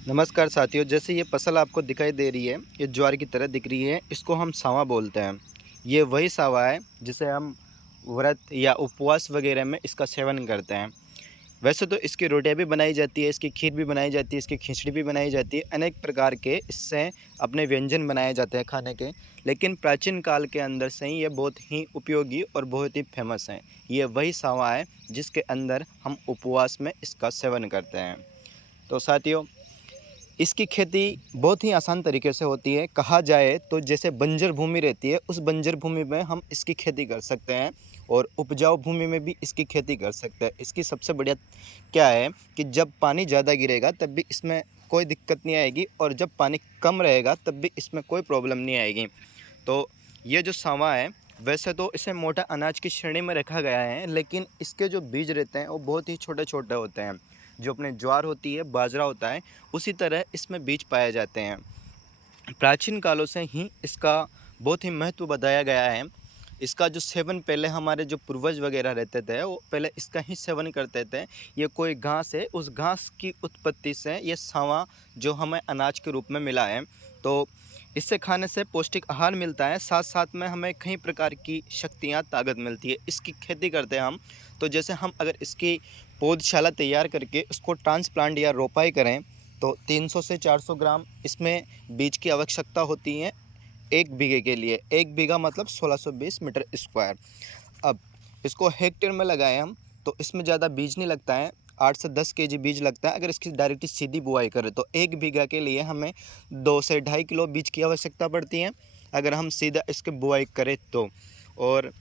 नमस्कार साथियों, जैसे ये फसल आपको दिखाई दे रही है, ये ज्वार की तरह दिख रही है, इसको हम सावा बोलते हैं। ये वही सावा है जिसे हम व्रत या उपवास वगैरह में इसका सेवन करते हैं। वैसे तो इसकी रोटियां भी बनाई जाती है, इसकी खीर भी बनाई जाती है, इसकी खिचड़ी भी बनाई जाती है, अनेक प्रकार के इससे अपने व्यंजन बनाए जाते हैं खाने के। लेकिन प्राचीन काल के अंदर से ही ये बहुत ही उपयोगी और बहुत ही फेमस है। ये वही सावा है जिसके अंदर हम उपवास में इसका सेवन करते हैं। तो साथियों, इसकी खेती बहुत ही आसान तरीके से होती है। कहा जाए तो जैसे बंजर भूमि रहती है, उस बंजर भूमि में हम इसकी खेती कर सकते हैं और उपजाऊ भूमि में भी इसकी खेती कर सकते हैं। इसकी सबसे बढ़िया क्या है कि जब पानी ज़्यादा गिरेगा तब भी इसमें कोई दिक्कत नहीं आएगी, और जब पानी कम रहेगा तब भी इसमें कोई प्रॉब्लम नहीं आएगी। तो ये जो सावा है, वैसे तो इसे मोटा अनाज की श्रेणी में रखा गया है, लेकिन इसके जो बीज रहते हैं वो बहुत ही छोटे छोटे होते हैं। जो अपने ज्वार होती है, बाजरा होता है, उसी तरह इसमें बीज पाए जाते हैं। प्राचीन कालों से ही इसका बहुत ही महत्व बताया गया है। इसका जो सेवन पहले हमारे जो पूर्वज वगैरह रहते थे, वो पहले इसका ही सेवन करते थे। ये कोई घास है, उस घास की उत्पत्ति से ये सावा जो हमें अनाज के रूप में मिला है। तो इससे खाने से पौष्टिक आहार मिलता है, साथ साथ में हमें कई प्रकार की शक्तियाँ, ताकत मिलती है। इसकी खेती करते हैं हम, तो जैसे हम अगर इसकी पौधशाला तैयार करके उसको ट्रांसप्लांट या रोपाई करें, तो 300 से 400 ग्राम इसमें बीज की आवश्यकता होती है 1 बीघे के लिए। 1 बीघा मतलब 1620 मीटर स्क्वायर। अब इसको हेक्टेयर में लगाएं हम, तो इसमें ज़्यादा बीज नहीं लगता है, 8 से 10 केजी बीज लगता है। अगर इसकी डायरेक्ट सीधी बुआई करें तो 1 बीघा के लिए हमें 2 से ढाई किलो बीज की आवश्यकता पड़ती है, अगर हम सीधा इसकी बुआई करें तो। और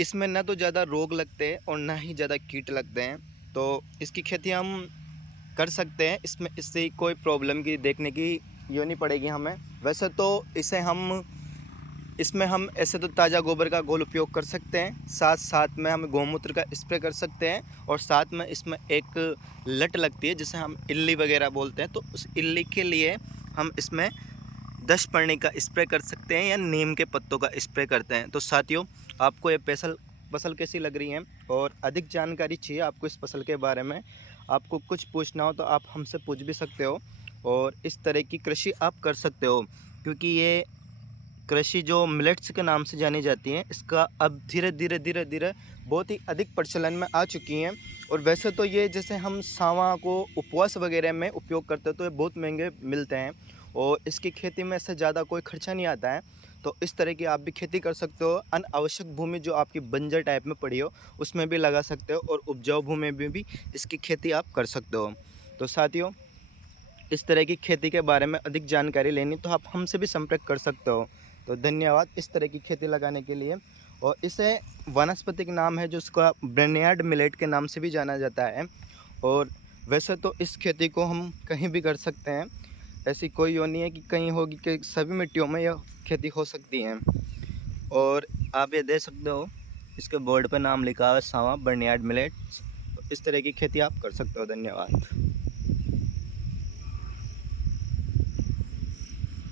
इसमें ना तो ज़्यादा रोग लगते हैं और ना ही ज़्यादा कीट लगते हैं। तो इसकी खेती हम कर सकते हैं, इसमें इससे कोई प्रॉब्लम की देखने की ये नहीं पड़ेगी हमें। वैसे तो इसे हम इसमें हम ऐसे तो ताज़ा गोबर का घोल उपयोग कर सकते हैं, साथ साथ में हम गौमूत्र का स्प्रे कर सकते हैं, और साथ में इसमें एक लट लगती है जिसे हम इल्ली वगैरह बोलते हैं, तो उस इल्ली के लिए हम इसमें 10 पर्णी का स्प्रे कर सकते हैं या नीम के पत्तों का स्प्रे करते हैं। तो साथियों, आपको ये फसल कैसी लग रही है, और अधिक जानकारी चाहिए आपको इस फसल के बारे में, आपको कुछ पूछना हो तो आप हमसे पूछ भी सकते हो, और इस तरह की कृषि आप कर सकते हो। क्योंकि ये कृषि जो मिलेट्स के नाम से जानी जाती हैं, इसका अब धीरे धीरे बहुत ही अधिक प्रचलन में आ चुकी हैं। और वैसे तो ये जैसे हम सावा को उपवास वगैरह में उपयोग करते हैं तो ये बहुत महंगे मिलते हैं, और इसकी खेती में ऐसे ज़्यादा कोई खर्चा नहीं आता है। तो इस तरह की आप भी खेती कर सकते हो। अनावश्यक भूमि जो आपकी बंजर टाइप में पड़ी हो उसमें भी लगा सकते हो, और उपजाऊ भूमि में भी इसकी खेती आप कर सकते हो। तो साथियों, इस तरह की खेती के बारे में अधिक जानकारी लेनी तो आप हमसे भी संपर्क कर सकते हो। तो धन्यवाद इस तरह की खेती लगाने के लिए। और इसे वानस्पतिक नाम है जो इसका ब्रेनियार्ड मिलेट के नाम से भी जाना जाता है। और वैसे तो इस खेती को हम कहीं भी कर सकते हैं, ऐसी कोई वो नहीं है कि कहीं होगी, कि सभी मिट्टियों में यह खेती हो सकती है। और आप ये दे सकते हो, इसके बोर्ड पर नाम लिखा हुआ है सावा बर्नियार्ड मिलेट्स। तो इस तरह की खेती आप कर सकते हो। धन्यवाद।